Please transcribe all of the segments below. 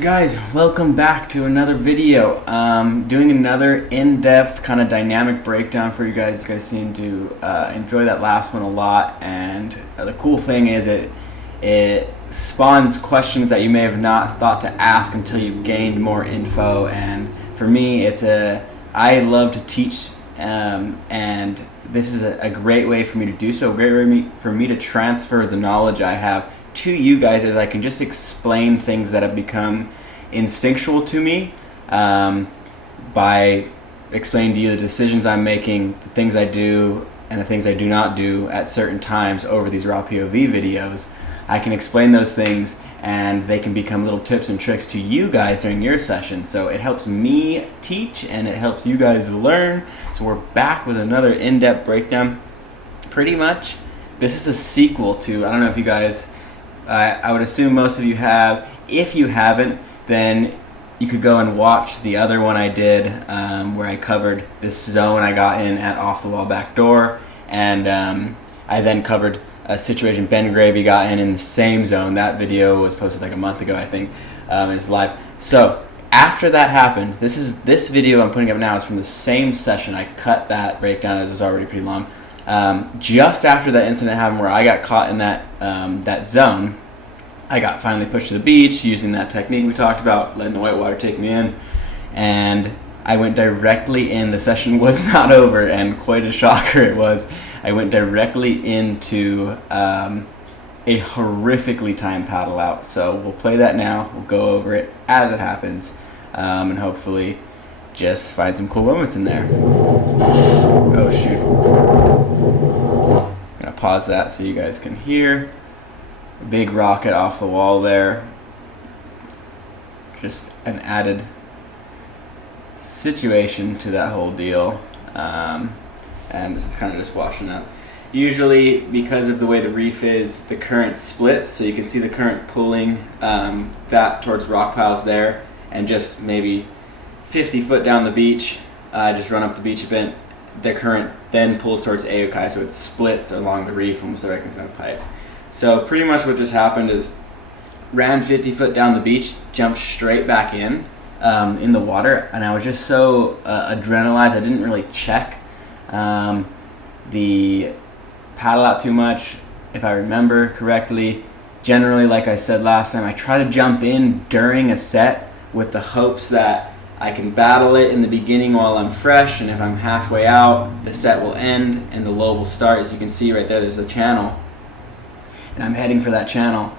Guys, welcome back to another video. Doing another in-depth kind of dynamic breakdown for you guys. You guys seem to enjoy that last one a lot, and the cool thing is it spawns questions that you may have not thought to ask until you've gained more info. And for me, I love to teach, and this is a great way for me to do so. A great way for me to transfer the knowledge I have to you guys, as I can just explain things that have become instinctual to me by explaining to you the decisions I'm making, the things I do, and the things I do not do at certain times over these raw POV videos. I can explain those things and they can become little tips and tricks to you guys during your sessions. So it helps me teach and it helps you guys learn. So we're back with another in-depth breakdown. Pretty much, this is a sequel to, I don't know if you guys, I would assume most of you have. If you haven't, then you could go and watch the other one I did where I covered this zone I got in at Off the Wall Back Door, and I then covered a situation Ben Gravy got in the same zone. That video was posted like a month ago, I think. It's live. So after that happened, this video I'm putting up now is from the same session. I cut that breakdown as it was already pretty long. Just after that incident happened where I got caught in that zone, I got finally pushed to the beach using that technique we talked about, letting the white water take me in, and I went directly in. The session was not over, and quite a shocker it was. I went directly into a horrifically timed paddle out. So we'll play that now. We'll go over it as it happens, and hopefully just find some cool moments in there. Oh shoot. I'm gonna pause that so you guys can hear. Big rocket off the wall there. Just an added situation to that whole deal. And this is kind of just washing up. Usually, because of the way the reef is, the current splits, so you can see the current pulling that towards rock piles there, and just maybe 50 foot down the beach, just run up the beach a bit, the current then pulls towards Aokai, so it splits along the reef almost directly in front of the pipe. So pretty much what just happened is ran 50 foot down the beach, jumped straight back in the water, and I was just so adrenalized. I didn't really check the paddle out too much, if I remember correctly. Generally, like I said last time, I try to jump in during a set with the hopes that I can battle it in the beginning while I'm fresh, and if I'm halfway out, the set will end and the low will start. As you can see right there, there's a channel, and I'm heading for that channel.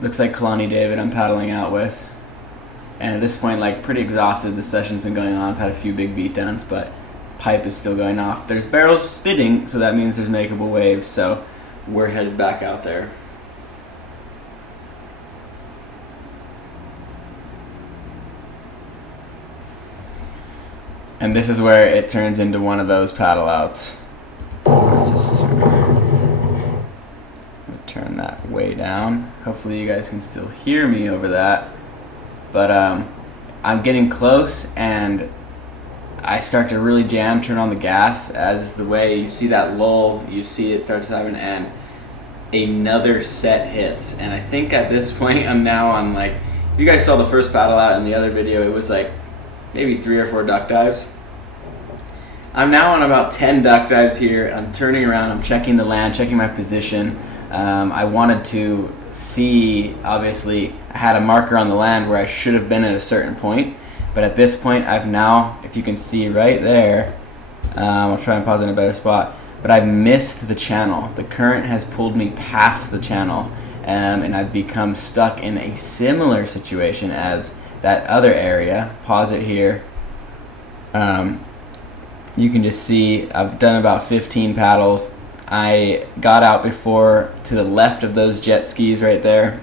Looks like Kalani David I'm paddling out with, and at this point, like, pretty exhausted. The session's been going on. I've had a few big beatdowns, but pipe is still going off. There's barrels spitting, so that means there's makeable waves, so we're headed back out there. And this is where it turns into one of those paddle outs. Let's just turn that way down. Hopefully you guys can still hear me over that. But I'm getting close, and I start to really jam, turn on the gas, as is the way you see that lull, you see it starts to happen, and another set hits. And I think at this point I'm now on, like, you guys saw the first paddle out in the other video, it was like maybe 3 or 4 duck dives. I'm now on about 10 duck dives here. I'm turning around, I'm checking the land, checking my position. I wanted to see, obviously, I had a marker on the land where I should have been at a certain point, but at this point I've now, if you can see right there, I'll try and pause in a better spot, but I've missed the channel. The current has pulled me past the channel, and I've become stuck in a similar situation as that other area. Pause it here. You can just see I've done about 15 paddles. I got out before to the left of those jet skis right there.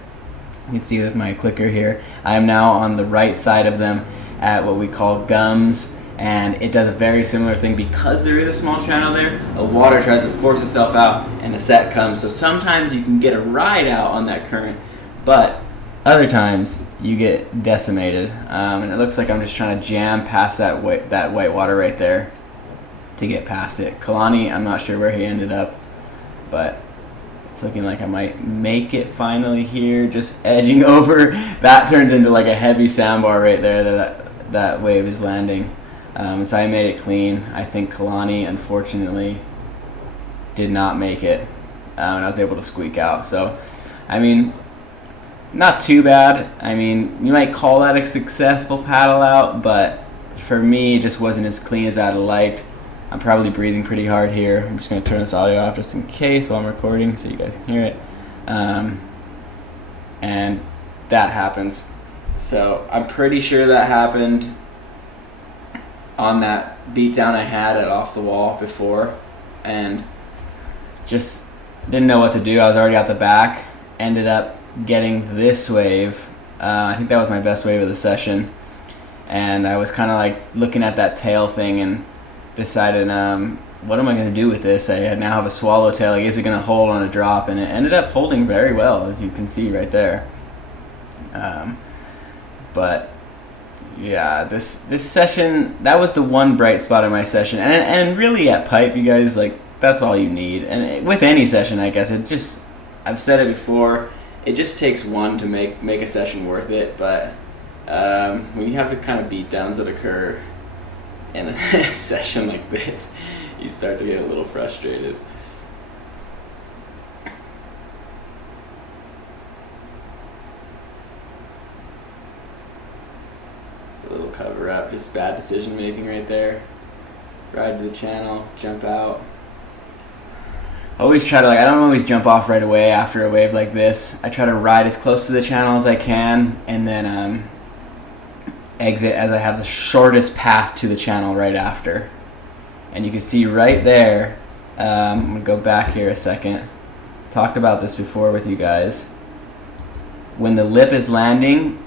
You can see with my clicker here. I am now on the right side of them at what we call gums, and it does a very similar thing. Because there is a small channel there, the water tries to force itself out and the set comes. So sometimes you can get a ride out on that current, but other times you get decimated. And it looks like I'm just trying to jam past that white water right there to get past it. Kalani, I'm not sure where he ended up, but It's looking like I might make it finally here, just edging over. That turns into like a heavy sandbar right there that wave is landing. So I made it clean. I think Kalani, unfortunately, did not make it, and I was able to squeak out. So, I mean, not too bad. I mean, you might call that a successful paddle out, but for me, it just wasn't as clean as I'd have liked. I'm probably breathing pretty hard here. I'm just going to turn this audio off just in case while I'm recording so you guys can hear it. And that happens. So I'm pretty sure that happened on that beat down I had at off the wall before, and just didn't know what to do. I was already out the back, ended up getting this wave. I think that was my best wave of the session, and I was kind of like looking at that tail thing and decided, what am I going to do with this? I now have a swallowtail. Like, is it going to hold on a drop? And it ended up holding very well, as you can see right there. But yeah, this session, that was the one bright spot in my session, and really at pipe, you guys, like, that's all you need. And with any session, I guess, I've said it before, it just takes one to make a session worth it. But when you have the kind of beatdowns that occur in a session like this, you start to get a little frustrated. A little cover up, just bad decision making right there. Ride to the channel, jump out. Always try to, I don't always jump off right away after a wave like this. I try to ride as close to the channel as I can, and then exit as I have the shortest path to the channel right after. And you can see right there, I'm going to go back here a second. Talked about this before with you guys. When the lip is landing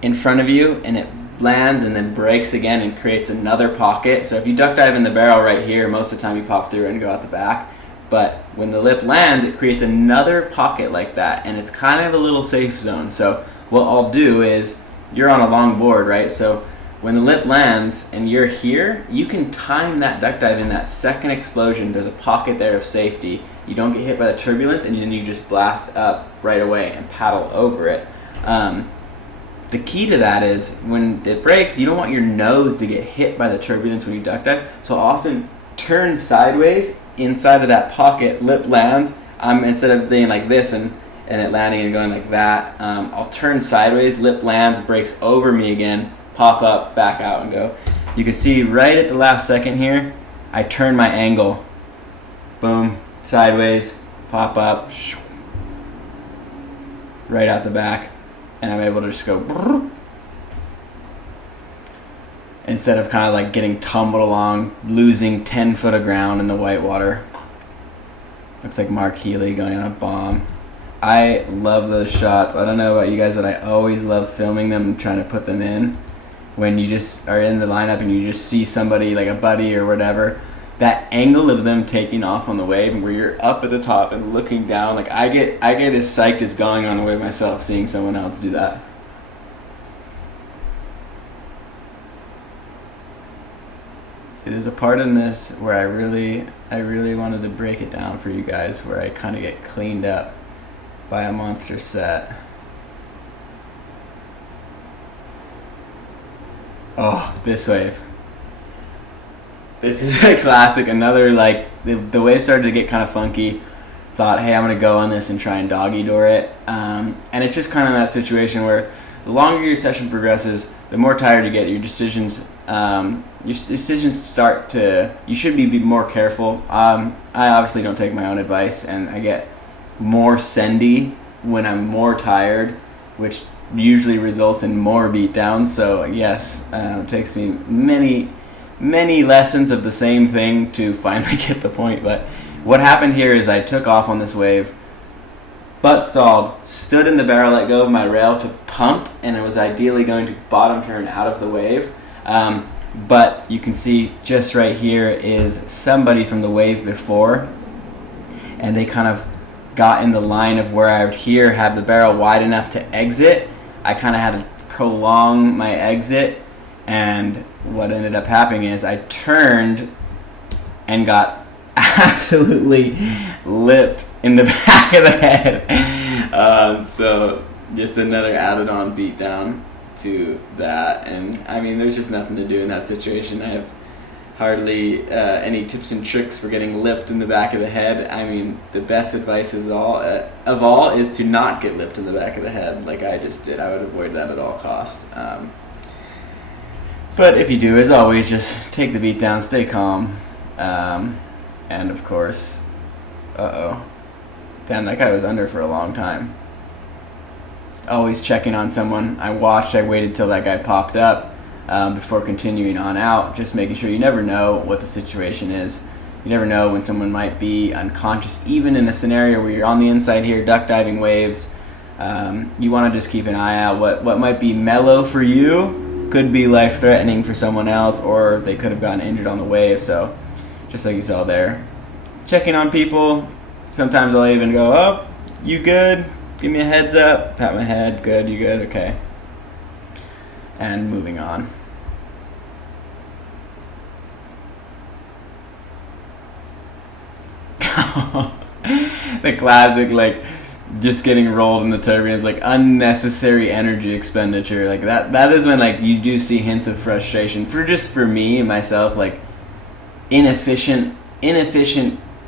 in front of you and it lands and then breaks again and creates another pocket. So if you duck dive in the barrel right here, most of the time you pop through and go out the back. But when the lip lands, it creates another pocket like that, and it's kind of a little safe zone. So what I'll do is, you're on a long board, right? So when the lip lands and you're here, you can time that duck dive in that second explosion. There's a pocket there of safety. You don't get hit by the turbulence, and then you just blast up right away and paddle over it. The key to that is when it breaks, you don't want your nose to get hit by the turbulence when you duck dive. So I'll often turn sideways inside of that pocket, lip lands. Instead of being like this and it landing and going like that, I'll turn sideways, lip lands, breaks over me again, pop up, back out, and go. You can see right at the last second here, I turn my angle. Boom, sideways, pop up, right out the back, and I'm able to just go instead of kind of like getting tumbled along, losing 10 foot of ground in the white water. Looks like Mark Healy going on a bomb. I love those shots. I don't know about you guys, but I always love filming them and trying to put them in. When you just are in the lineup and you just see somebody, like a buddy or whatever, that angle of them taking off on the wave and where you're up at the top and looking down, like I get as psyched as going on the wave myself seeing someone else do that. See, there's a part in this where I really wanted to break it down for you guys, where I kind of get cleaned up by a monster set. Oh, this wave. This is a classic. Another, like, the wave started to get kind of funky. Thought, hey, I'm going to go on this and try and doggy door it. And it's just kind of that situation where the longer your session progresses, the more tired you get. Your decisions start to, you should be more careful. I obviously don't take my own advice, and I get more sendy when I'm more tired, which usually results in more beatdowns. So yes, it takes me many lessons of the same thing to finally get the point. But what happened here is I took off on this wave, butt stalled, stood in the barrel, let go of my rail to pump, and it was ideally going to bottom turn out of the wave. But you can see just right here is somebody from the wave before, and they kind of got in the line of where I would here have the barrel wide enough to exit. I kind of had to prolong my exit, and what ended up happening is I turned and got absolutely lipped in the back of the head. So just another added on beatdown to that. And I mean, there's just nothing to do in that situation. I have hardly any tips and tricks for getting lipped in the back of the head. I mean, the best advice of all is to not get lipped in the back of the head like I just did. I would avoid that at all costs. But if you do, as always, just take the beat down, stay calm. And of course, damn, that guy was under for a long time. Always checking on someone. I waited till that guy popped up before continuing on out, just making sure. You never know what the situation is. You never know when someone might be unconscious, even in a scenario where you're on the inside here, duck diving waves. You want to just keep an eye out. What might be mellow for you could be life-threatening for someone else, or they could have gotten injured on the wave. So just like you saw there, checking on people. Sometimes I'll even go, oh, you good? Give me a heads up, pat my head, good, you good, okay. And moving on. The classic, like, just getting rolled in the turbulence, like unnecessary energy expenditure. Like that is when, like, you do see hints of frustration. For me and myself, like inefficient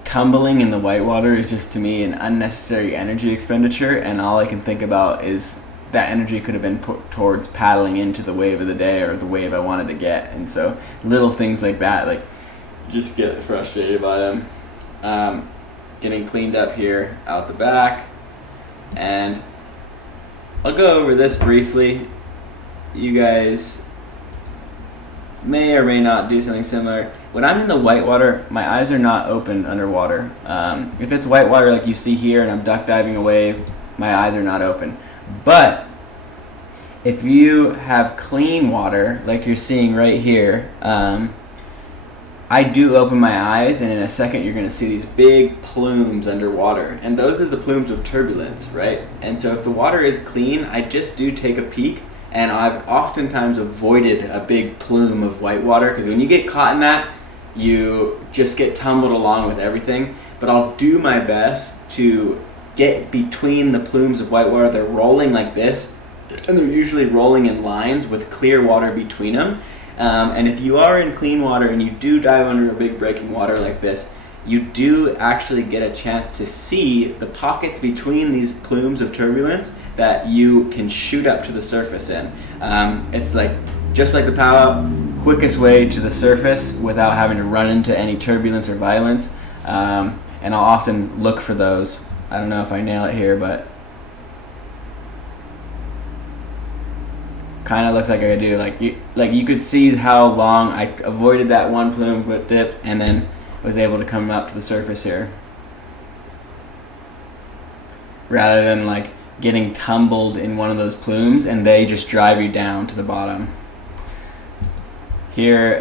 tumbling in the whitewater is just, to me, an unnecessary energy expenditure, and all I can think about is that energy could have been put towards paddling into the wave of the day or the wave I wanted to get. And so little things like that, like, just get frustrated by them. Getting cleaned up here out the back, and I'll go over this briefly. You guys may or may not do something similar. When I'm in the whitewater, my eyes are not open underwater. If it's whitewater like you see here and I'm duck diving a wave, my eyes are not open. But if you have clean water, like you're seeing right here, I do open my eyes, and in a second you're going to see these big plumes underwater. And those are the plumes of turbulence, right? And so if the water is clean, I just do take a peek. And I've oftentimes avoided a big plume of whitewater, because when you get caught in that, you just get tumbled along with everything. But I'll do my best to get between the plumes of whitewater. They're rolling like this, and they're usually rolling in lines with clear water between them. And if you are in clean water and you do dive under a big breaking water like this, you do actually get a chance to see the pockets between these plumes of turbulence that you can shoot up to the surface in. It's like, just like the power, quickest way to the surface without having to run into any turbulence or violence. And I'll often look for those. I don't know if I nail it here, but kind of looks like I do. Like you could see how long I avoided that one plume but dip, and then was able to come up to the surface here, rather than like getting tumbled in one of those plumes and they just drive you down to the bottom. Here,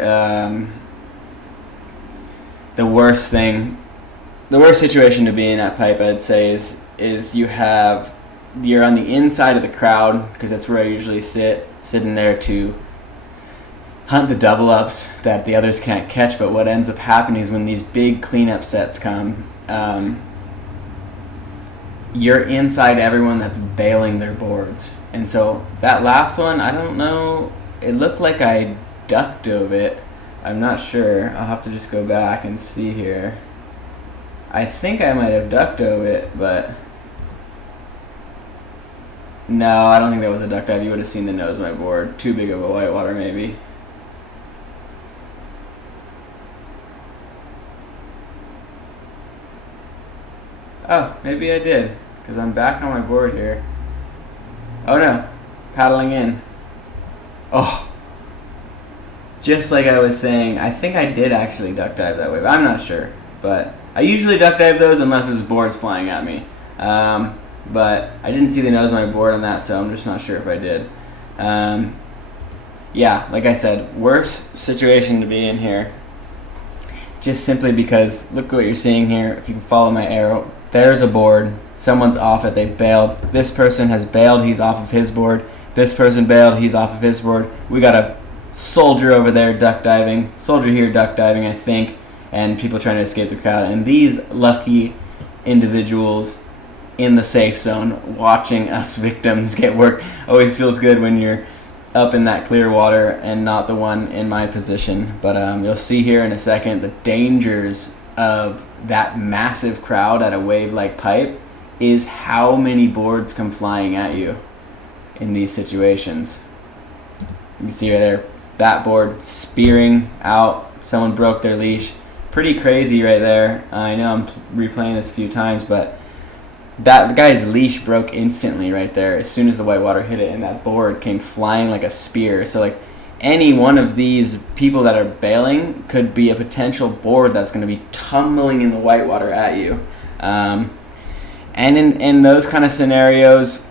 the worst situation to be in that pipe, I'd say, is you're on the inside of the crowd, because that's where I usually sitting there to hunt the double ups that the others can't catch. But what ends up happening is when these big cleanup sets come, you're inside everyone that's bailing their boards. And so that last one, I don't know, it looked like I duck dove it. I'm not sure. I'll have to just go back and see here. I think I might have duck dove it, but no, I don't think that was a duck dive. You would have seen the nose of my board. Too big of a whitewater, maybe. Oh, maybe I did, because I'm back on my board here. Oh no, paddling in. Oh, just like I was saying, I think I did actually duck dive that wave. I'm not sure, but I usually duck dive those unless there's boards flying at me. But I didn't see the nose of my board on that, so I'm just not sure if I did. Yeah, like I said, worst situation to be in here. Just simply because, look what you're seeing here. If you can follow my arrow, there's a board. Someone's off it, they bailed. This person has bailed, he's off of his board. This person bailed, he's off of his board. We got a soldier over there duck diving. Soldier here duck diving, I think. And people trying to escape the crowd. And these lucky individuals in the safe zone watching us victims get worked. Always feels good when you're up in that clear water and not the one in my position. But you'll see here in a second the dangers of that massive crowd at a wave-like pipe is how many boards come flying at you in these situations. You can see right there, that board spearing out. Someone broke their leash. Pretty crazy right there. I know I'm replaying this a few times, but the guy's leash broke instantly right there as soon as the white water hit it, and that board came flying like a spear. So like any one of these people that are bailing could be a potential board that's going to be tumbling in the white water at you. And in those kind of scenarios,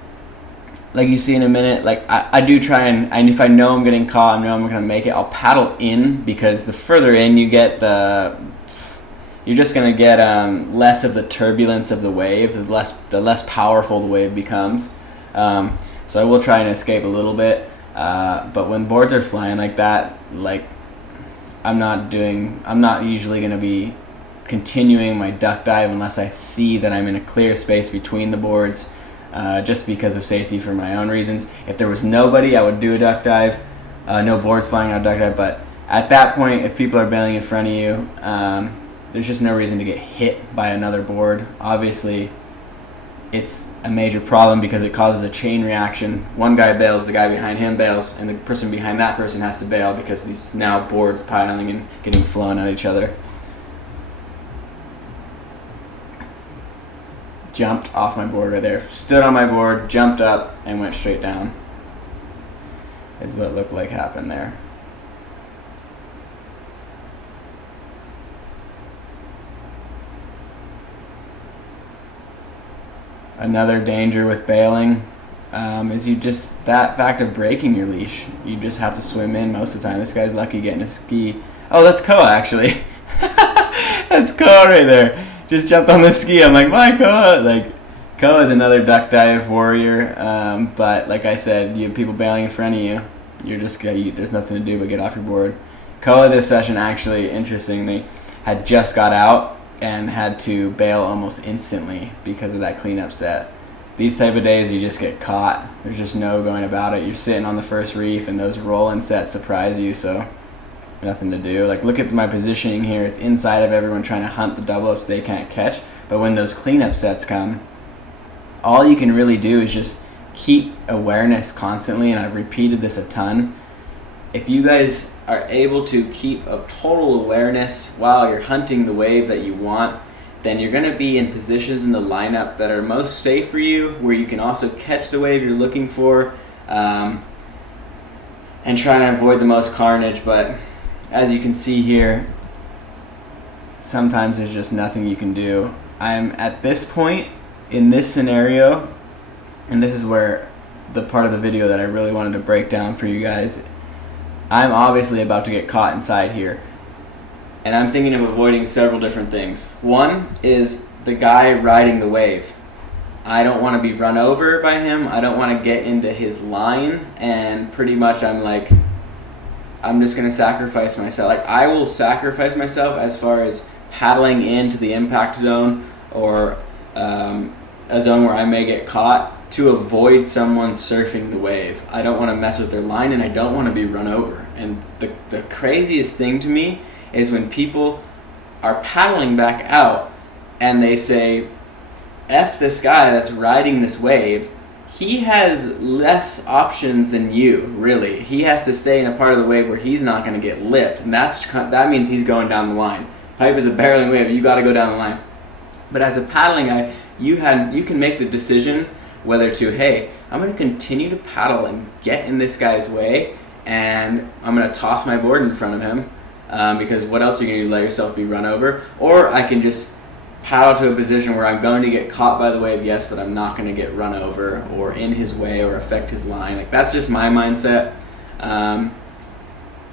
like you see in a minute, like I do try and if I know I'm getting caught, I know I'm going to make it, I'll paddle in, because the further in you get, you're just going to get less of the turbulence of the wave, the less powerful the wave becomes. So I will try and escape a little bit, but when boards are flying like that, like I'm not usually going to be continuing my duck dive unless I see that I'm in a clear space between the boards, just because of safety for my own reasons. If there was nobody, I would do a duck dive, no boards flying out duck dive, but at that point, if people are bailing in front of you, there's just no reason to get hit by another board. Obviously, it's a major problem because it causes a chain reaction. One guy bails, the guy behind him bails, and the person behind that person has to bail because these now boards piling and getting flown at each other. Jumped off my board right there. Stood on my board, jumped up, and went straight down. Is what it looked like happened there. Another danger with bailing is that fact of breaking your leash. You just have to swim in most of the time. This guy's lucky getting a ski. Oh, that's Koa actually. That's Koa right there. Just jumped on the ski. I'm like, my Koa. Like, Koa is another duck dive warrior. But like I said, you have people bailing in front of you. There's nothing to do but get off your board. Koa this session actually, interestingly, had just got out and had to bail almost instantly because of that cleanup set. These type of days, you just get caught. There's just no going about it. You're sitting on the first reef, and those roll-in sets surprise you, so nothing to do. Like, look at my positioning here. It's inside of everyone trying to hunt the double-ups they can't catch. But when those cleanup sets come, all you can really do is just keep awareness constantly, and I've repeated this a ton. If you guys are able to keep a total awareness while you're hunting the wave that you want, then you're going to be in positions in the lineup that are most safe for you, where you can also catch the wave you're looking for, and try and avoid the most carnage. But as you can see here, sometimes there's just nothing you can do. I'm at this point in this scenario, and this is where the part of the video that I really wanted to break down for you guys. I'm obviously about to get caught inside here, and I'm thinking of avoiding several different things. One is the guy riding the wave. I don't want to be run over by him. I don't want to get into his line, and pretty much I'm just going to sacrifice myself. Like, I will sacrifice myself as far as paddling into the impact zone or a zone where I may get caught, to avoid someone surfing the wave. I don't want to mess with their line, and I don't want to be run over. And the craziest thing to me is when people are paddling back out and they say, F this guy that's riding this wave. He has less options than you, really. He has to stay in a part of the wave where he's not going to get lipped, and that means he's going down the line. Pipe is a barreling wave. You got to go down the line. But as a paddling guy, you can make the decision whether to, hey, I'm going to continue to paddle and get in this guy's way, and I'm going to toss my board in front of him, because what else are you going to do, let yourself be run over? Or I can just paddle to a position where I'm going to get caught by the wave, yes, but I'm not going to get run over or in his way or affect his line. Like, that's just my mindset.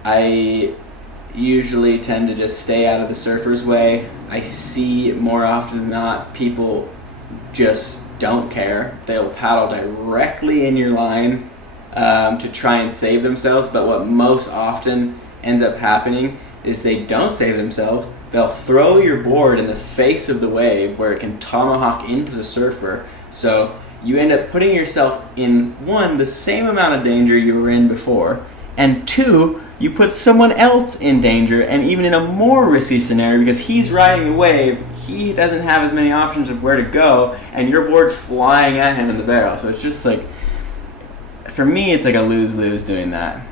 I usually tend to just stay out of the surfer's way. I see more often than not people just don't care. They'll paddle directly in your line to try and save themselves, but what most often ends up happening is they don't save themselves. they'll throw your board in the face of the wave where it can tomahawk into the surfer. So you end up putting yourself in, one, the same amount of danger you were in before, and two, you put someone else in danger, and even in a more risky scenario, because he's riding a wave, he doesn't have as many options of where to go, and your board's flying at him in the barrel. So it's just like, for me, it's like a lose-lose doing that.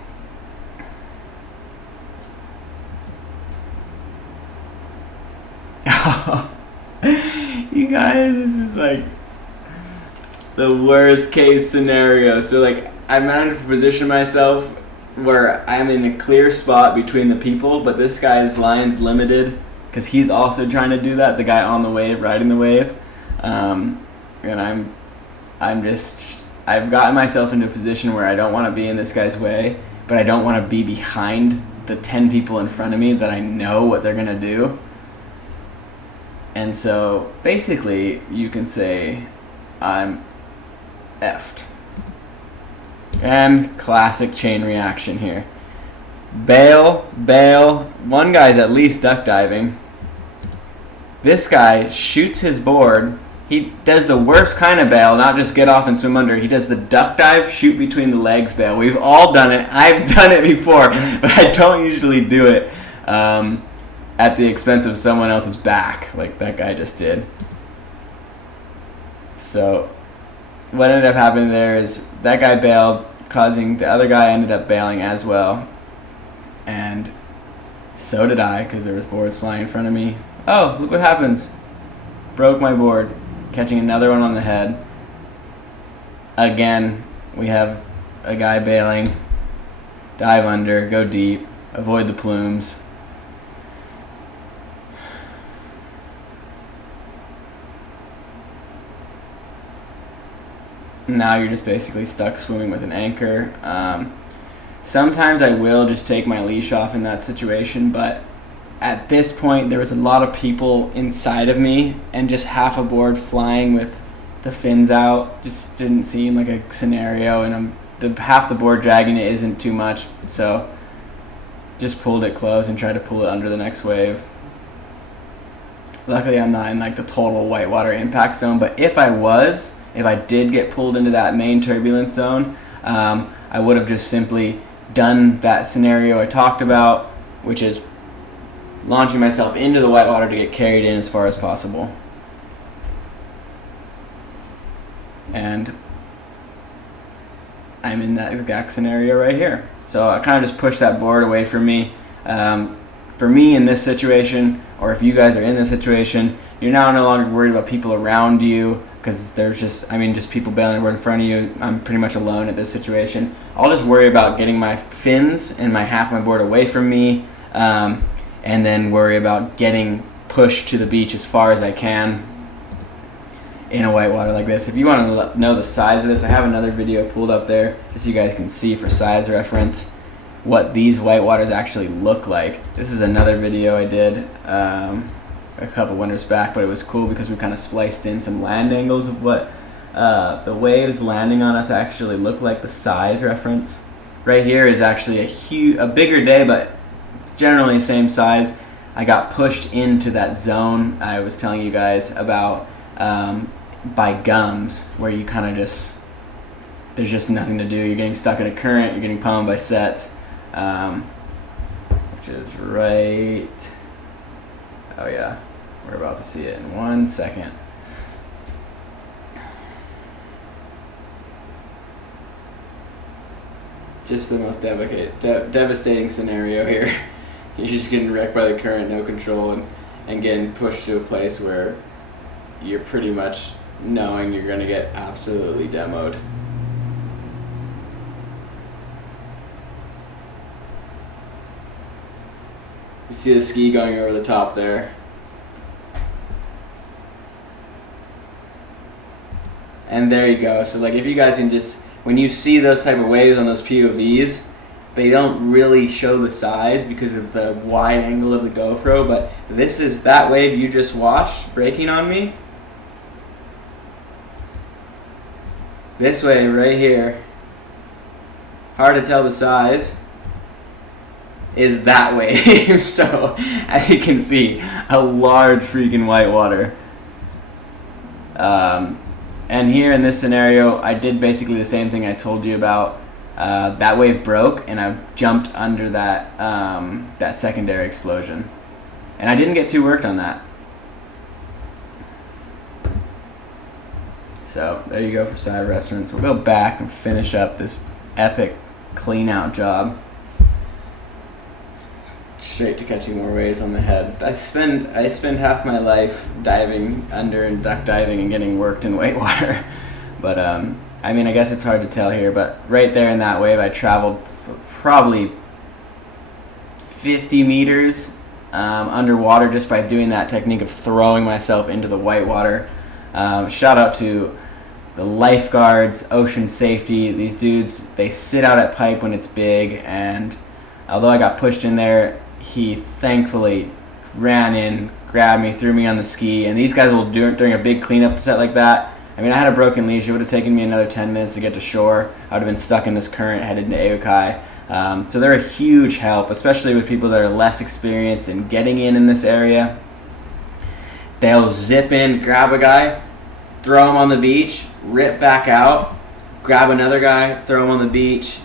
You guys, this is like the worst case scenario. So like, I managed to position myself where I'm in a clear spot between the people, but this guy's line's limited because he's also trying to do that, the guy on the wave, riding the wave. And I've gotten myself into a position where I don't want to be in this guy's way, but I don't want to be behind the 10 people in front of me that I know what they're going to do. And so basically you can say I'm effed. And classic chain reaction here. Bail, bail. One guy's at least duck diving. This guy shoots his board. He does the worst kind of bail, not just get off and swim under. He does the duck dive, shoot between the legs bail. We've all done it. I've done it before, but I don't usually do it at the expense of someone else's back, like that guy just did. So what ended up happening there is that guy bailed, causing the other guy ended up bailing as well. And so did I, because there was boards flying in front of me. Oh, look what happens. Broke my board, catching another one on the head. Again, we have a guy bailing. Dive under, go deep, avoid the plumes. Now you're just basically stuck swimming with an anchor. Sometimes I will just take my leash off in that situation, but at this point there was a lot of people inside of me, and just half a board flying with the fins out just didn't seem like a scenario, and half the board dragging it isn't too much, so just pulled it close and tried to pull it under the next wave. Luckily I'm not in like the total whitewater impact zone, but if I did get pulled into that main turbulence zone, I would have just simply done that scenario I talked about, which is launching myself into the whitewater to get carried in as far as possible. And I'm in that exact scenario right here. So I kind of just pushed that board away from me. For me in this situation, or if you guys are in this situation, you're now no longer worried about people around you, because there's just people bailing right in front of you. I'm pretty much alone at this situation. I'll just worry about getting my fins and my half of my board away from me, and then worry about getting pushed to the beach as far as I can in a whitewater like this. If you want to know the size of this, I have another video pulled up there just so you guys can see for size reference what these whitewaters actually look like. This is another video I did a couple winters back, but it was cool because we kind of spliced in some land angles of what the waves landing on us actually look like, the size reference. Right here is actually a bigger day, but generally same size. I got pushed into that zone I was telling you guys about by gums, where you kind of just, there's just nothing to do. You're getting stuck in a current, you're getting pummeled by sets, which is right, oh yeah, we're about to see it in 1 second. Just the most devastating scenario here. You're just getting wrecked by the current, no control, and getting pushed to a place where you're pretty much knowing you're going to get absolutely demoed. You see the ski going over the top there. And there you go. So like, if you guys can just, when you see those type of waves on those POVs, they don't really show the size because of the wide angle of the GoPro, but this is that wave you just watched breaking on me. This wave right here. Hard to tell the size. is that wave. So as you can see, a large freaking whitewater. And here in this scenario, I did basically the same thing I told you about. That wave broke, and I jumped under that that secondary explosion, and I didn't get too worked on that. So there you go for side restaurants. We'll go back and finish up this epic clean out job. Straight to catching more waves on the head. I spend half my life diving under and duck diving and getting worked in whitewater. But I mean, I guess it's hard to tell here, but right there in that wave, I traveled probably 50 meters underwater just by doing that technique of throwing myself into the whitewater. Shout out to the lifeguards, ocean safety. These dudes, they sit out at pipe when it's big, and although I got pushed in there, he thankfully ran in, grabbed me, threw me on the ski, and these guys will do it during a big cleanup set like that. I mean, I had a broken leash. It would have taken me another 10 minutes to get to shore. I would have been stuck in this current headed to Aokai. So they're a huge help, especially with people that are less experienced in getting in this area. They'll zip in, grab a guy, throw him on the beach, rip back out, grab another guy, throw him on the beach,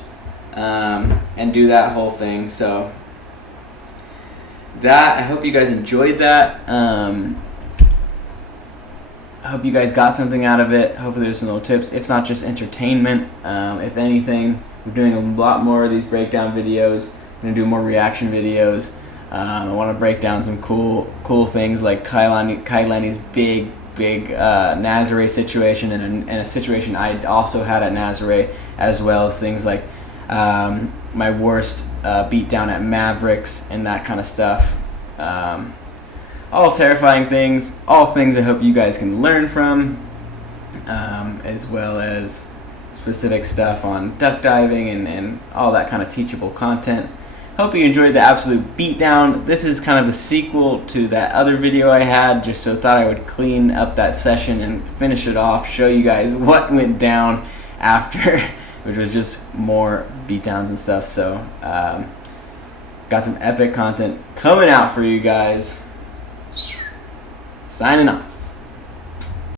and do that whole thing. So that, I hope you guys enjoyed that. I hope you guys got something out of it. Hopefully there's some little tips, if not just entertainment. If anything, we're doing a lot more of these breakdown videos. I'm going to do more reaction videos. I want to break down some cool things like Kailani's big Nazare situation and a situation I also had at Nazare, as well as things like my worst beatdown at Mavericks and that kind of stuff. All terrifying things, all things I hope you guys can learn from, as well as specific stuff on duck diving and all that kind of teachable content. Hope you enjoyed the absolute beatdown. This is kind of the sequel to that other video I had, just so thought I would clean up that session and finish it off, show you guys what went down after, which was just more beatdowns and stuff. So got some epic content coming out for you guys. Signing off.